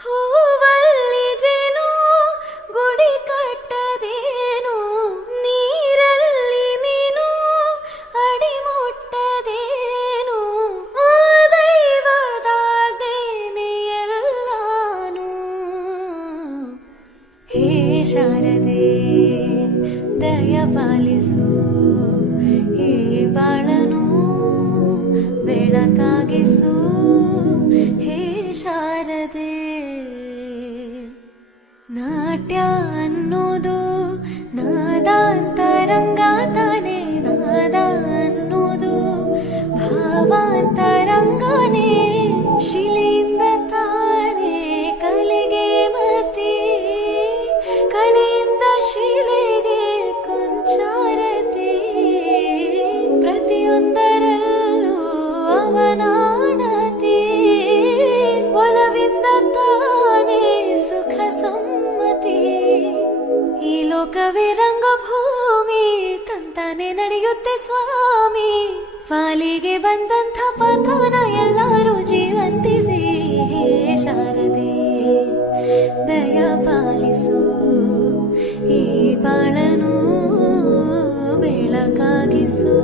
ಹೂವಲ್ಲಿ ಜೇನು ಗುಡಿ ಕಟ್ಟದೇನು, ನೀರಲ್ಲಿ ಮೀನು ಅಡಿ ಮುಟ್ಟದೇನು, ಆ ದೈವದಾಜ್ಞೆನೇ ಎಲ್ಲಾನು. ಹೇ ಶಾರದೆ ದಯ ಪಾಲಿಸು, ಹೇ ಬಾಳನು ಬೆಳಕಾಗಿಸು, ಹೇ ಶಾರದೆ. ನಾಟ್ಯ ಅನ್ನೋದು ನಾದಾಂತರಂಗ ತಾನೆ, ನಾದ ಅನ್ನೋದು ಭಾವಾಂತರಂಗನೇ, ಶಿಲೆಯಿಂದ ತಾನೇ ಕಲೆಗೆ ಮತಿ, ಕಲೆಯಿಂದ ಶಿಲೆಗೆ ಕೊಂಚಾರತಿ, ಪ್ರತಿಯೊಂದರಲ್ಲೂ ಅವನಾಣತಿ, ಒಲವಿಂದ ತಾನೇ ಸುಖ ಸಮ್ಮತಿ. ಈ ಲೋಕವೇ ರಂಗಭೂಮಿ ತಂತಾನೆ ನಡೆಯುತ್ತೆ ಸ್ವಾಮಿ, ಪಾಲಿಗೆ ಬಂದಂಥ ಪಾತ್ರನ ಎಲ್ಲರೂ ಜೀವಂತಿಸಿ. ಹೇ ಶಾರದೆ ದಯ ಪಾಲಿಸು, ಈ ಬಾಳನು ಬೆಳಕಾಗಿಸು.